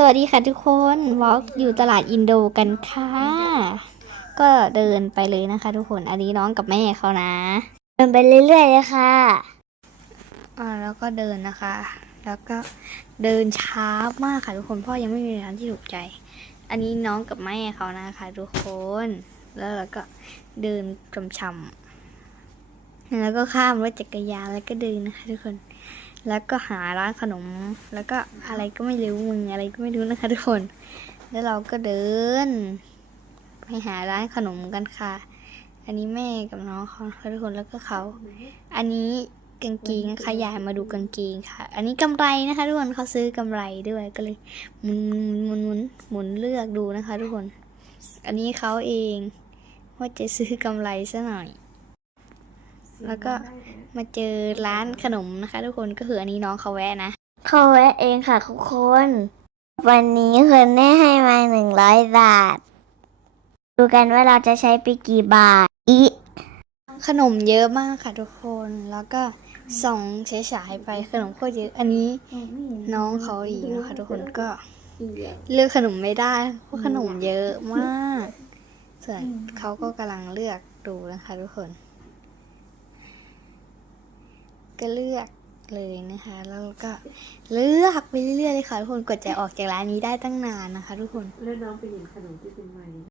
สวัสดีค่ะทุกคนวอล์กอยู่ตลาดอินโดกันค่ะ ก็เดินไปเลยนะคะ ทุกคน อันนี้น้องกับแม่เขานะ เดินไปเรื่อยๆเลยค่ะอ่าแล้วก็เดินนะคะ แล้วก็เดินช้ามากค่ะทุกคนเพราะยังไม่มีร้านที่ถูกใจ อันนี้น้องกับแม่เขานะคะ ทุกคน แล้วเราก็เดินชำๆแล้วก็ข้ามรถจักรยานแล้วก็เดินนะคะ ทุกคน แล้วก็หาร้านขนม แล้วก็อะไรก็ไม่รู้มึงอะไรก็ไม่รู้นะคะทุกคน แล้วเราก็เดิน ไปหาร้านขนมกันค่ะ อันนี้แม่กับน้องเขาทุกคนแล้วก็เขา อันนี้กางเกงนะคะยายมาดูกางเกงค่ะ อันนี้กำไรนะคะ ทุกคนเขาซื้อกำไรด้วยก็เลยหมุนหมุนหมุนหมุนเลือกดูนะคะ ทุกคน อันนี้เขาเองว่าจะซื้อกำไรซะหน่อย แล้วก็มาเจอร้านขนมนะคะ ทุกคนก็คืออันนี้น้องเขาแวะนะเข้าแวะเองค่ะทุกคน วันนี้คุณแม่ให้มาหนึ่งร้อยบาท ดูกันว่าเราจะใช้ไปกี่บาทอีขนมเยอะมากค่ะทุกคนแล้วก็ส่องเฉยฉายไปขนมโคตรเยอะ อันนี้น้องเขาอีกนะคะทุกคนก็เลือกขนมไม่ได้เพราะขนมเยอะมาก ส่วนเขาก็กำลังเลือกดูนะคะทุกคน ก็เลือกเลยนะคะแล้วก็เลือกไปเรื่อยๆเลยค่ะทุกคนกดใจออกจากร้านนี้ได้ตั้งนานนะคะ ทุกคน แล้วน้องไปเห็นขนมที่เป็นไม้